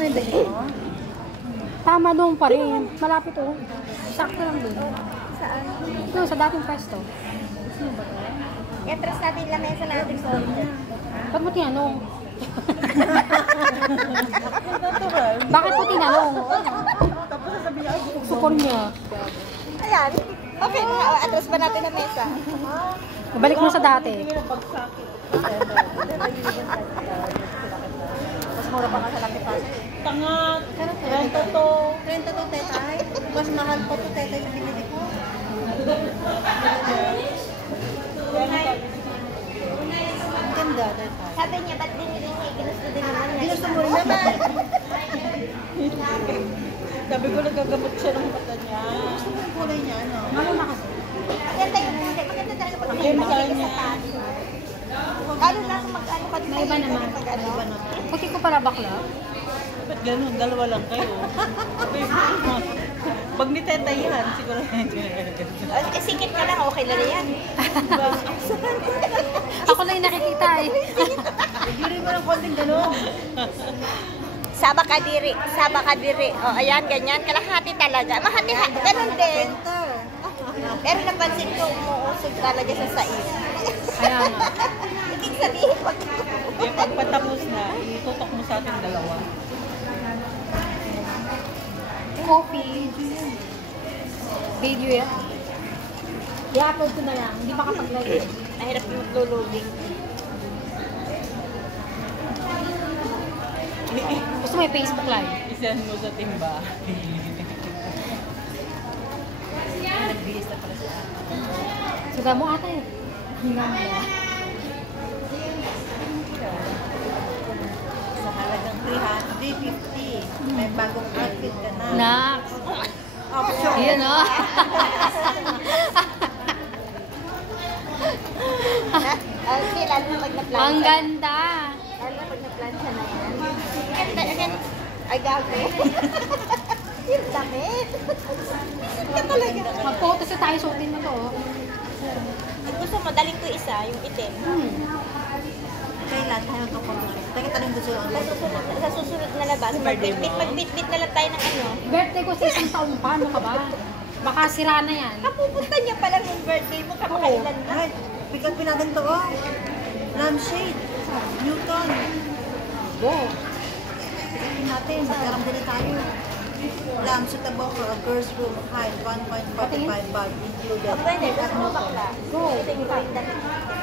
na yung dali mo? Tama doon pa rin. Malapit oh. Sakto lang doon. Saan? Doon, sa dating pwesto. Sino ba to? I-atras natin lang mesa natin sa Ba't mo tinanong? natural. Bakit mo tinanong? Tapos sasabihin niya, ay, Sukor niya. ayan. Okay, atras pa natin ang mesa. Balik mo sa dati. Mas mura pa nga sa Lapitan. Tanga, renta to. Renta to, tetay. Mas mahal po to, tetay, sa binili ko. Ang ganda, tetay. Sabi niya, ba't binili niya? Ginusto din naman niya. Ginusto mo rin naman. Sabi ko nagagamot siya ng mata niya. Gusto mo yung kulay niya, ano? Ano na kasi? Maganda yun. Maganda talaga pag Ang may ganda makikita niya. sa taas. Ano lang mag-ano pag May iba naman. Pag ano. Iba naman. Puti ko pala bakla. Ba't ganun? Dalawa lang kayo. Pag ni Teta yan, siguro Eh, sikit ka lang, okay lang yan. Ako lang yung nakikita eh. Bigyan mo ng konting gano'n. Saba kadiri. Saba kadiri. O, ayan, ganyan. Kalahati talaga. Mahati, ganun din. Center. Pero napansin ko, umuusog talaga sa sais. Kaya nga. Ibig sabihin, pag Kaya pag patapos na, itutok mo sa ating dalawa. Coffee. Video yan. I-upload ko na lang. Hindi makapag-live. mahirap yung maglulubing. Gusto mo yung Facebook live? Isend mo sa timba. Nagbihis na pala siya. Suga mo ata eh. Hingga mo. Sa halagang 350. May bagong outfit ka na. Nax! Option. Ayan o. Okay, lalo na pag na-plan. Ang ganda! Lalo na pag na-plan siya na yan. Ganda, again. Ay, gago. Yung damit. Ganda talaga. Mag-photo sa tayo, suotin mo to. Oh. Ang gusto mo, daling ko isa, yung itim. Kailan tayo magka-photoshoot? Teka, tanong gusto yung Sa susunod na labas, magbitbit na lang tayo ng ano. Birthday ko sa isang taon pa. Ano ka ba? Baka sira na yan. Kapupunta niya pa lang yung birthday mo, kapakailan na. Ay, pick up natin to, oh. Lampshade. Newton. Go! Pick up natin. Magkaramdali tayo. Lampshade above for a girl's room. Height 1.45 bag included. Pwede, gusto mo bakla. Go! Ito yung yung damit.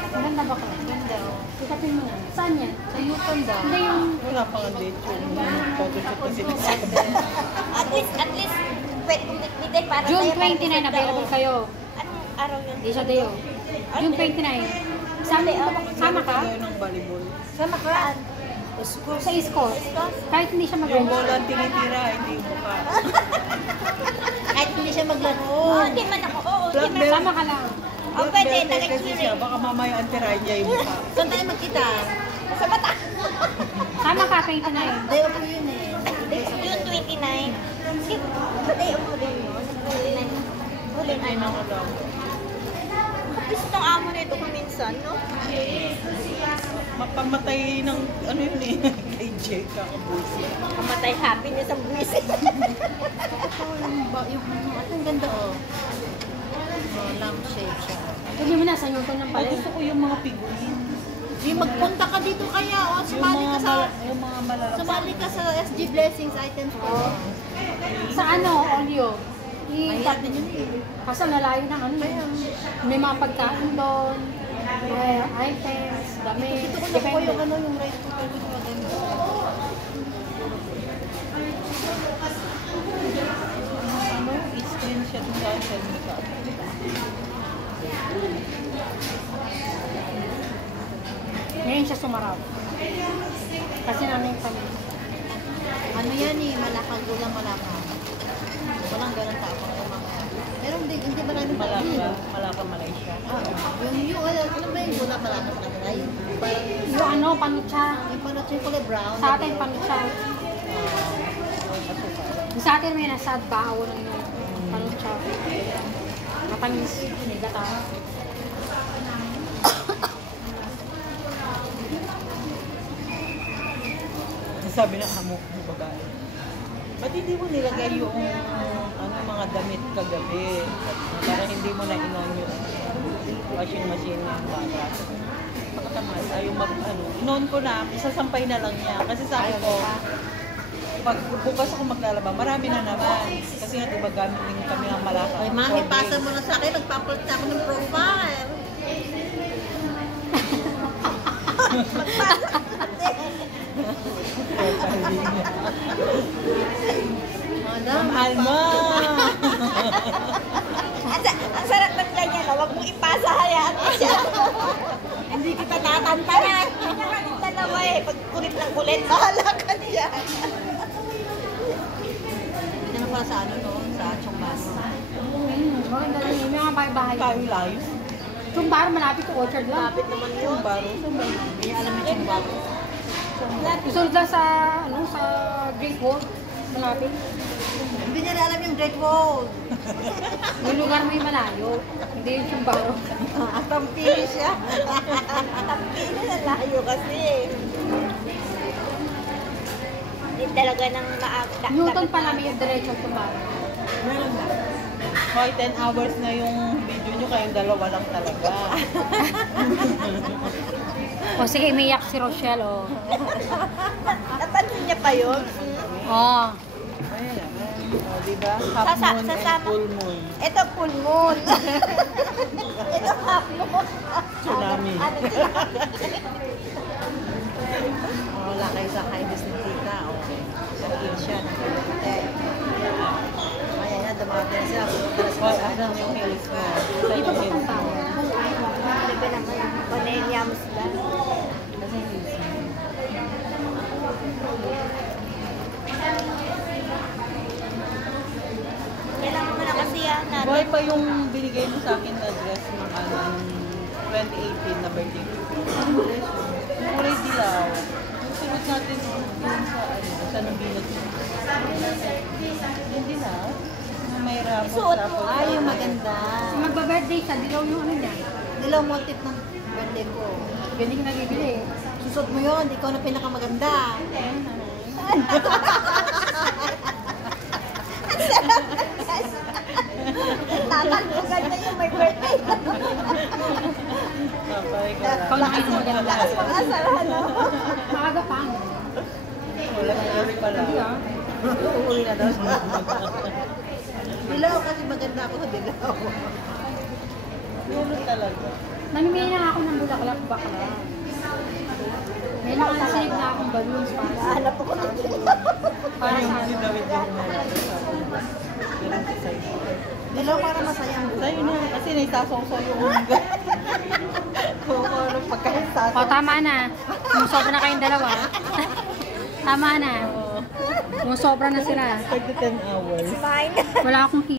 Ang ganda ba ka? Ganda, oh. Ikapin mo yan. Saan yan? Sa Newton daw. Hindi yung... Wala pang date yung photoshoot na sinasabi. At least, pwede kong bitbitin para June sa'yo, para 29, sa available tao. kayo. Anong araw yun? Di siya dayo. June 29. Sama ka? Gawin ng volleyball. Sama ka. School. Sa East Coast. Kahit hindi siya Yung mag-register. bola ang tinitira, hindi yung mukha. Kahit hindi siya maglaro. Oo, hindi man ako. Oo, hindi man. Sama ka lang. Oh, pwede, Kasi siya, taga-cheering. baka mamaya antirahin niya yung mukha. Saan tayo magkita? Sa bata. Sama ka, 29. Day off ko yun eh. June 29. Day off mo din yun. 29. Huling Ay, ano. nako lang. Gusto ng amo nito kung minsan, no? Mapamatay ng, ano yun eh, kay Jay kakabusi. Kamatay happiness ang buwisit. Ang ganda, oh. Oh, lampshade siya. Hindi mo na, sa Newton ng Ay, pala. gusto ko yung mga figurine. Di magpunta ka dito kaya, oh. Sumali ka sa... Yung mga malalaki. Sumali ka sa SG Blessings items ko. Sa ano, Olio. Mahirap din yun eh. Kasi lalayo ng ano yun. May mga pagkain doon. May items, damit. Ito ko nakuha yung ano, yung rice cooker ko sa maganda. Ano, i-screenshot mo sa send mo sa Ngayon siya sumarap. Kasi namin kami. Ano yan eh, malakang gulang malakang. Walang ganun tapang yung mga... Pero hindi maraming Malaka, Malaka, Malaysia. Ano ba yung gulang malakang na yung Yung ano, panucha. yung panot yung kulay brown. Sa atin, panucha. Yung sa atin may nasa bao ng panucha. Matamis. May gata. Sabi ng amo ng babae, ba't hindi mo nilagay yung mga damit kagabi? Para hindi mo na inon yung washing machine ng bata. Pagkatamad, ayaw inon ko na, isasampay na lang niya. Kasi sabi ko, pag bukas ako maglalaba, marami na naman. Kasi nga diba gamit din kami ng malaka. Ay, mami, pasa mo na sa akin. Nagpapalit na ako ng profile. Ma'am Alma! Ang sarap ng ganyan, no? Huwag mong ipasa, hayaan mo siya. Hindi kita tatantanan. Kanya kami dalawa eh. Pag kulit ng kulit, bahala ka niya. Hindi na pala sa ano, no? Sa Chongbano. Maganda rin yun. May mga bahay-bahay. Tayo live. Chumbaro, malapit sa orchard lang. Lapit naman yun. Yung baro. Hindi alam yung Chongbano. Isunod lang sa, sa Great Wall. Malapit. Hindi niya alam yung Great Wall. Yung lugar may malayo. Hindi yung Chumbaro. Tampili siya. Tampili na layo kasi. Hindi talaga nang maagda. Newton pala may diretso sa Chumbaro. Meron na. Hoy, 10 hours na yung video nyo, kayong dalawa lang talaga. O sige, umiyak si Rochelle, o. Napansin niya pa yun? Oh. Ayun naman. O, diba? Half moon and full moon. Ito full moon. Ito half moon. Tsunami. Ano Wala kayo sa kindness ni Tita. Okay. Sa siya ng Pilipite. Ayan na, dumating sila. Hoy, asan yung hills mo? Sa Dito yung pa hills kung tao. mo? Ano ba naman? Paneliams lang. Asan yung hills mo? Kailangan mo na kasi yan. Buhay pa yung binigay mo sa akin na dress ng 2018 na birthday ko. Yung kulay dilaw. Sunod natin dun sa nabinot mo. Yung dilaw. Na may rapos. Isuot mo. Ay, yung maganda. Kung magba-birthday siya, dilaw yung ano niya. Dilaw motif ng birthday ko. Hindi ko nagibili. Susot mo yun, ikaw na pinakamaganda. Tatalbugan na yung may birthday. Papay ka lang. Ikaw na kayo maganda. Taas mga asarahan, no? Maaga pa. Wala sa early pala. Hindi ah. Uuwi na daw siya. Dilaw kasi maganda ako sa dilaw. Yun talaga. Namimili na ako ng bulaklak bakla. May mga nasilip na akong balloons para sa... Hanap ako ng Para Yung sa... si David yung nalapit sa akin. Ganun sa sa'yo. Dilaw para masaya ang buhay. Sa'yo na, kasi naisasawsaw yung kung ano pagkain sa O, tama na. Sumusobra na kayong dalawa. Tama na. Sumusobra na sila. 10 hours. Fine. Wala akong